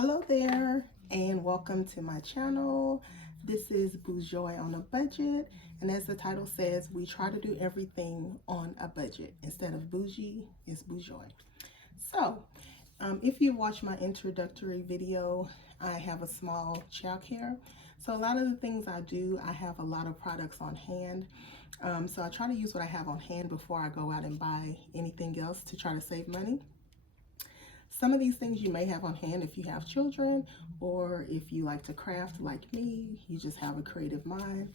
Hello there and welcome to my channel. This is Bourgeois on a budget, and as the title says, we try to do everything on a budget. Instead of bougie, it's bourgeois. So if you watch my introductory video, I have a small childcare. So a lot of the things I do, I have a lot of products on hand. So I try to use what I have on hand before I go out and buy anything else to try to save money. Some of these things you may have on hand if you have children, or if you like to craft like me, you just have a creative mind.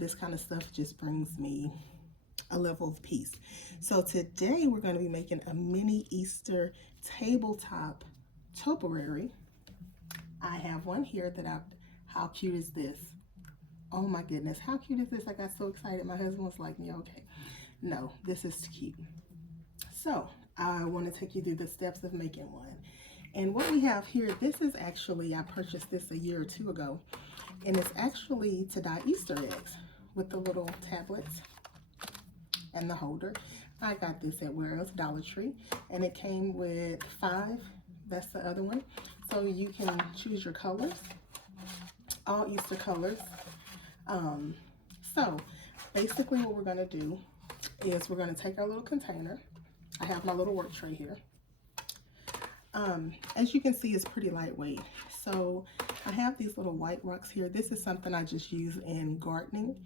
This kind of stuff just brings me a level of peace. So today we're going to be making a mini Easter tabletop topiary. I have one here that how cute is this? Oh my goodness, how cute is this? I got so excited. My husband was like, yeah, okay. No, this is cute. So I want to take you through the steps of making one. And what we have here, this is actually, I purchased this a year or two ago, and it's actually to dye Easter eggs with the little tablets and the holder. I got this at where else? Dollar Tree, and it came with 5. That's the other one. So you can choose your colors, all Easter colors. So basically what we're going to do is we're going to take our little container. I have my little work tray here. As you can see, it's pretty lightweight. So I have these little white rocks here. This is something I just use in gardening.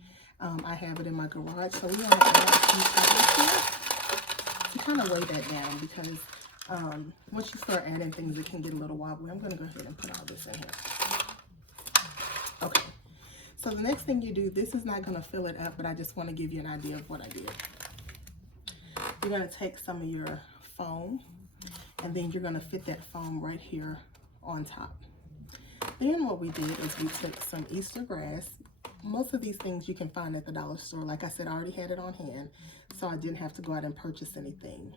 I have it in my garage. So we want to add a few pebbles here to kind of weigh that down, because once you start adding things, it can get a little wobbly. I'm going to go ahead and put all this in here. Okay. So the next thing you do, this is not going to fill it up, but I just want to give you an idea of what I did. You're going to take some of your foam, and then you're going to fit that foam right here on top. Then what we did is we took some Easter grass. Most of these things you can find at the dollar store. Like I said, I already had it on hand, so I didn't have to go out and purchase anything.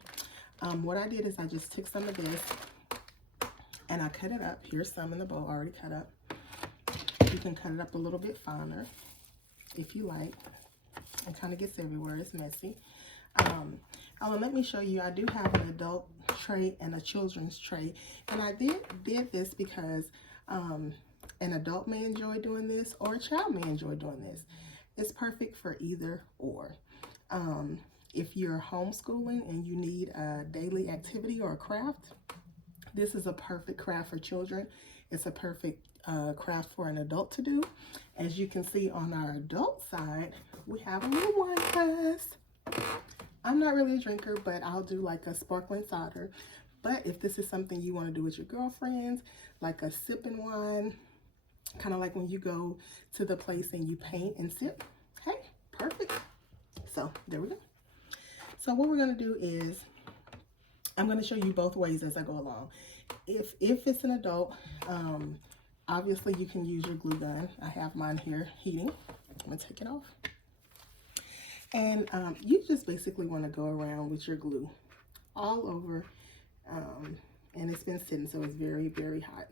What I did is I just took some of this and I cut it up. Here's some in the bowl already cut up. You can cut it up a little bit finer if you like. It kind of gets everywhere. It's messy. Let me show you. I do have an adult tray and a children's tray, and I did this because an adult may enjoy doing this, or a child may enjoy doing this. It's perfect for either or. If you're homeschooling and you need a daily activity or a craft, this is a perfect craft for children. It's a perfect craft for an adult to do. As you can see on our adult side, we have a little wine glass. I'm not really a drinker, but I'll do like a sparkling cider. But if this is something you want to do with your girlfriends, like a sipping wine, kind of like when you go to the place and you paint and sip, hey, perfect. So there we go. So what we're going to do is I'm going to show you both ways as I go along. If it's an adult, obviously you can use your glue gun. I have mine here heating. I'm going to take it off. And you just basically want to go around with your glue all over, and it's been sitting, so it's very, very hot.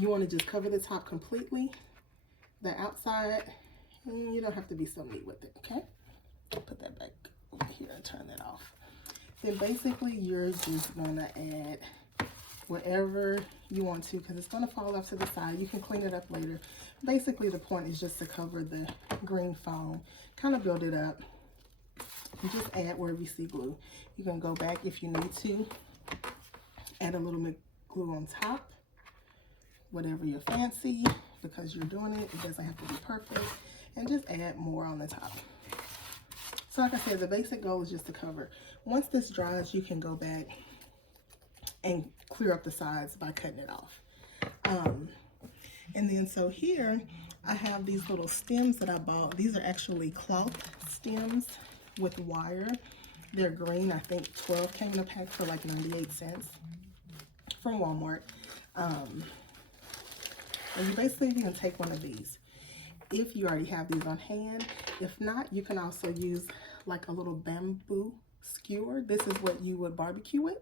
You want to just cover the top completely, the outside, and you don't have to be so neat with it, okay? Put that back over here and turn that off. Then basically you're just going to add whatever you want to, because it's going to fall off to the side. You can clean it up later. Basically the point is just to cover the green foam, kind of build it up, and just add wherever you see glue. You can go back if you need to, add a little bit glue on top, whatever you fancy, because you're doing it. It doesn't have to be perfect, and just add more on the top. So like I said, the basic goal is just to cover. Once this dries, you can go back and clear up the sides by cutting it off. And then so here I have these little stems that I bought. These are actually cloth stems with wire. They're green. I think 12 came in a pack for like 98 cents from Walmart. And you basically can take one of these if you already have these on hand. If not, you can also use like a little bamboo skewer. This is what you would barbecue with.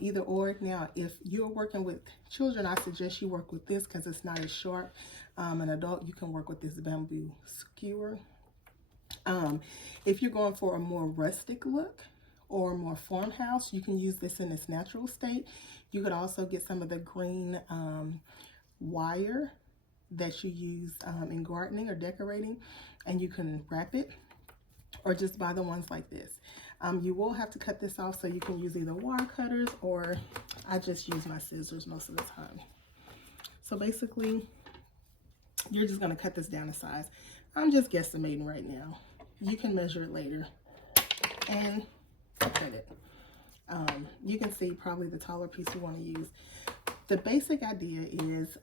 Either or. Now, if you're working with children, I suggest you work with this because it's not as sharp. An adult, you can work with this bamboo skewer. If you're going for a more rustic look, or more farmhouse, you can use this in its natural state. You could also get some of the green wire that you use in gardening or decorating, and you can wrap it, or just buy the ones like this. You will have to cut this off, so you can use either wire cutters, or I just use my scissors most of the time. So basically, you're just going to cut this down to size. I'm just guesstimating right now. You can measure it later and cut it. You can see probably the taller piece you want to use. The basic idea is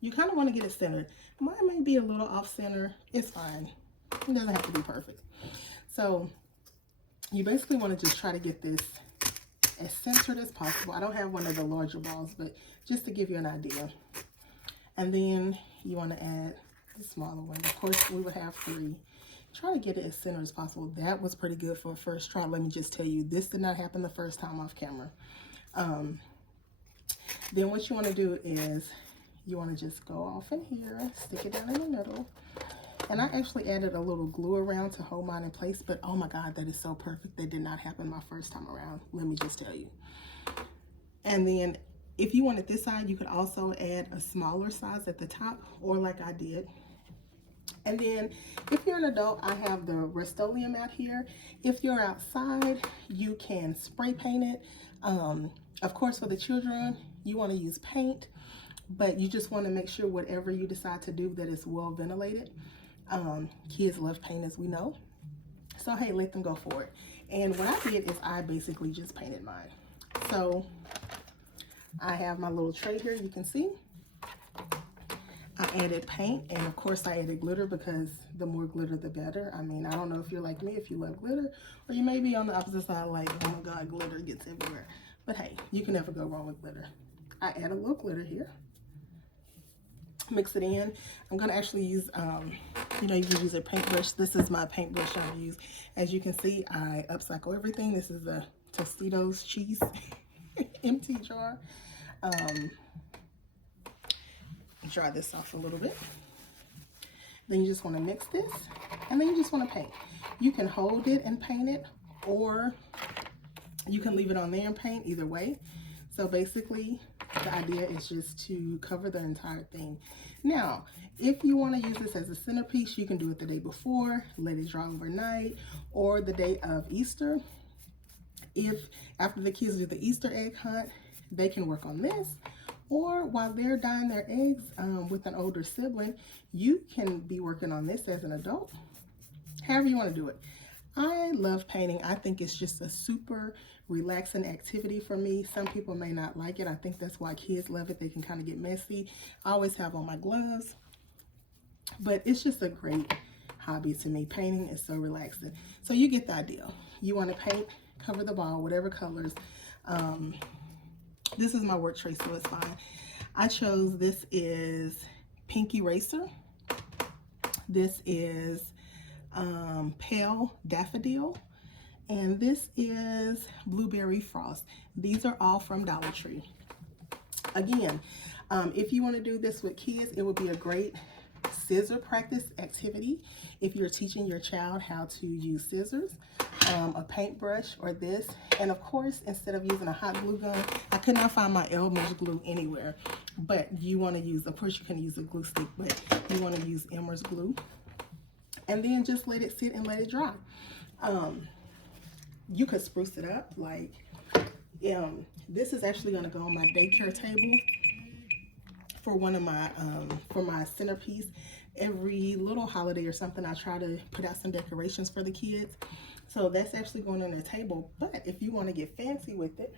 you kind of want to get it centered. Mine may be a little off center. It's fine. It doesn't have to be perfect. So you basically want to just try to get this as centered as possible. I don't have one of the larger balls, but just to give you an idea. And then you want to add the smaller one. Of course, we would have 3. Try to get it as centered as possible. That was pretty good for a first try. Let me just tell you, this did not happen the first time off camera. Then what you want to do is you want to just go off in here, stick it down in the middle. And I actually added a little glue around to hold mine in place, but oh my God, that is so perfect. That did not happen my first time around. Let me just tell you. And then if you wanted this side, you could also add a smaller size at the top, or like I did. And then if you're an adult, I have the Rust-Oleum out here. If you're outside, you can spray paint it. Of course, for the children, you want to use paint, but you just want to make sure whatever you decide to do that is well ventilated. Kids love paint, as we know. So hey, let them go for it. And what I did is I basically just painted mine. So I have my little tray here, you can see. I added paint, and of course I added glitter, because the more glitter the better. I mean, I don't know if you're like me, if you love glitter, or you may be on the opposite side like, oh my God, glitter gets everywhere. But hey, you can never go wrong with glitter. I add a little glitter here. Mix it in. I'm going to actually use, you know, you can use a paintbrush. This is my paintbrush I use. As you can see, I upcycle everything. This is a Tostitos cheese empty jar. Dry this off a little bit. Then you just want to mix this, and then you just want to paint. You can hold it and paint it, or you can leave it on there and paint, either way. So basically, the idea is just to cover the entire thing. Now, if you want to use this as a centerpiece, you can do it the day before, let it dry overnight, or the day of Easter. If after the kids do the Easter egg hunt, they can work on this. Or while they're dyeing their eggs with an older sibling, you can be working on this as an adult. However you want to do it. I love painting. I think it's just a super relaxing activity for me. Some people may not like it. I think that's why kids love it. They can kind of get messy. I always have on my gloves. But it's just a great hobby to me. Painting is so relaxing. So you get the idea. You want to paint, cover the ball, whatever colors. This is my work tray, so it's fine. I chose, this is Pink Eraser. This is Pale Daffodil. And this is Blueberry Frost. These are all from Dollar Tree. Again, if you want to do this with kids, it would be a great scissor practice activity. If you're teaching your child how to use scissors, a paintbrush, or this. And of course, instead of using a hot glue gun, I could not find my Elmer's glue anywhere. But you want to use, of course you can use a glue stick, but you want to use Elmer's glue. And then just let it sit and let it dry. You could spruce it up, like, this is actually going to go on my daycare table for one of my, for my centerpiece. Every little holiday or something, I try to put out some decorations for the kids. So that's actually going on the table. But if you want to get fancy with it,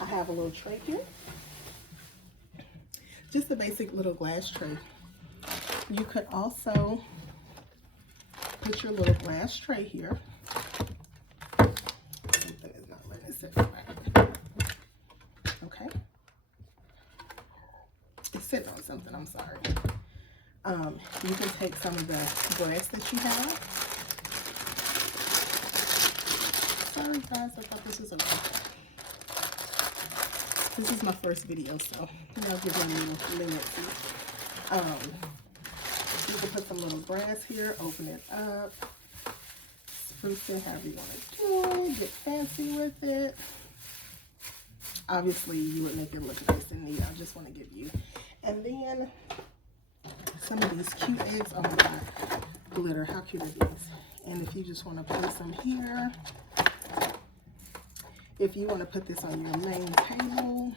I have a little tray here. Just a basic little glass tray. You could also put your little glass tray here. Something is not letting it sit right. Okay. It's sitting on something, I'm sorry. You can take some of the glass that you have. Sorry guys, I thought this was okay. This is my first video, so I'll give you a little limit. You can put some little grass here, open it up, spruce it however you want to do it. Get fancy with it. Obviously, you would make it look nice and neat. I just want to give you. And then some of these cute eggs. Oh my God, glitter. How cute are these? And if you just want to place them here, if you want to put this on your main table,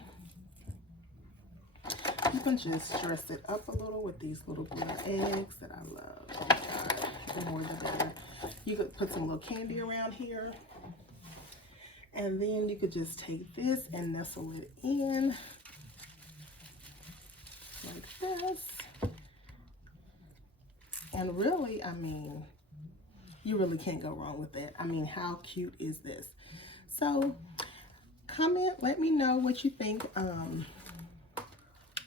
you can just dress it up a little with these little glitter eggs that I love. Oh my God, the more the better. You could put some little candy around here. And then you could just take this and nestle it in like this. And really, I mean, you really can't go wrong with that. I mean, how cute is this? So comment, let me know what you think.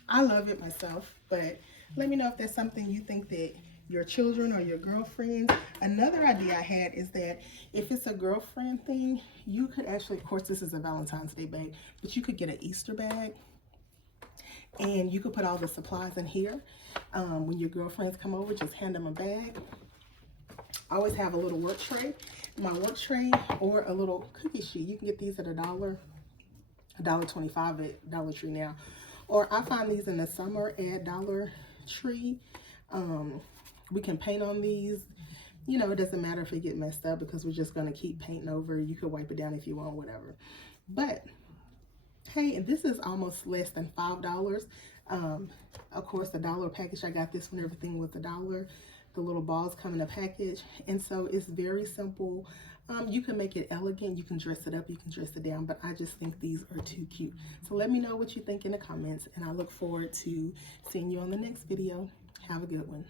I love it myself, but let me know if there's something you think that your children or your girlfriends. Another idea I had is that if it's a girlfriend thing, you could actually, of course this is a Valentine's Day bag, but you could get an Easter bag and you could put all the supplies in here. When your girlfriends come over, just hand them a bag. I always have a little work tray, my work tray, or a little cookie sheet. You can get these at $1.25 at Dollar Tree now. Or I find these in the summer at Dollar Tree. We can paint on these. You know, it doesn't matter if it get messed up because we're just going to keep painting over. You could wipe it down if you want, whatever. But hey, and this is almost less than $5. Of course, the dollar package, I got this when everything was $1. The little balls come in a package. And so it's very simple. You can make it elegant. You can dress it up. You can dress it down. But I just think these are too cute. So let me know what you think in the comments. And I look forward to seeing you on the next video. Have a good one.